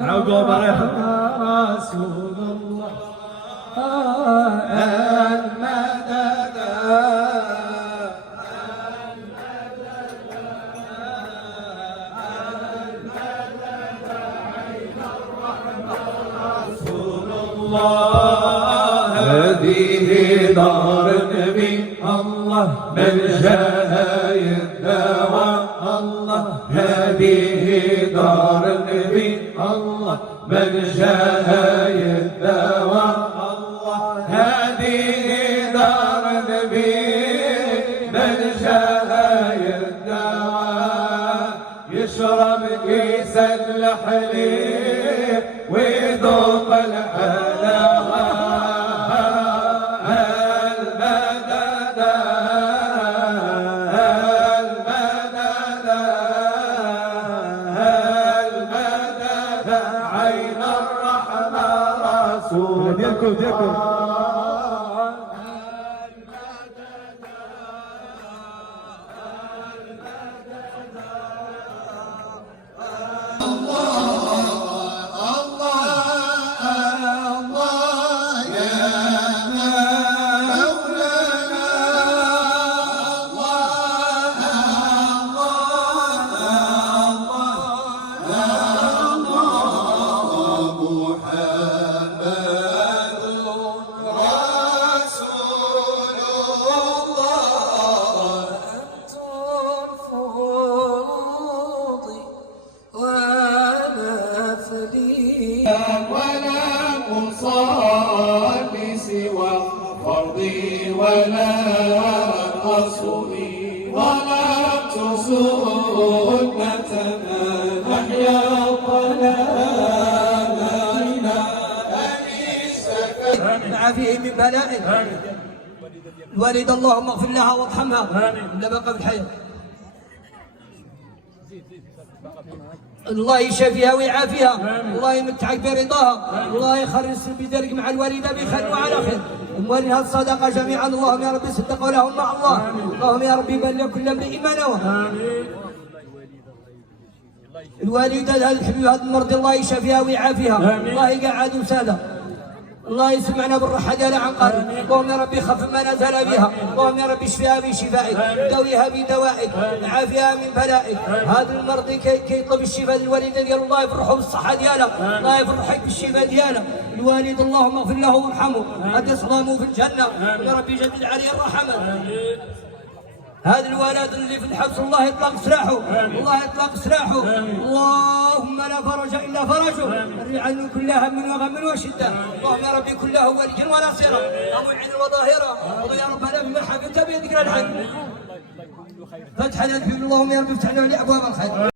عقب رسول الله المدد رسول الله هذه دار النبي الله من جاء الدواء الله هذه دار النبي الله من جاء الدواء الله هذه دار النبي من جاء الدواء يشرب كيس الحليب ويذوق الحلاوة عين الرحمة رسول الله ولا أصلي سوى فرضي ولا قصري ولا سنة من أحيا الظلام إلى عافيه من بلائه الوالد اللهم اغفر لها وارحمها إلا بقى بالحياة الله يشفيها ويعافيها الله يمتعك برضاها الله يخرج بذلك مع الوالده بخير وعلى خير اموال هذه الصدقه جميعا اللهم يا رب صدقوا لهم مع الله اللهم يا رب بلغ كل امرئ ما نوى الوالده هذا الحبيب هذا المرض الله يشفيها ويعافيها الله يقعد وساده الله يسمعنا بالراحه ديالها عن قريب اللهم يا ربي خف ما نزل بها اللهم يا ربي اشفيها بشفائك داويها بدوائك عافيها من بلائك هذا المرض كيطلب الشفاء للوالده ديال الله يفرحوا بالصحه ديالها الله يفرحك بالشفاء ديالها الوالد اللهم اغفر له وارحمه قد صلامه في الجنه يا ربي يجدد عليه الرحمه هذا الولد اللي في الحبس الله يطلق سراحه الله يطلق سراحه اللهم لا فرج الا فرجه اري عنه كل هم وغم وشده اللهم يا ربي كله وليا وناصرا ومعين وظاهرا يا ربنا بما حفظت بذكر الحق فتحنا الحمد اللهم يا رب افتح لنا ابواب الخير.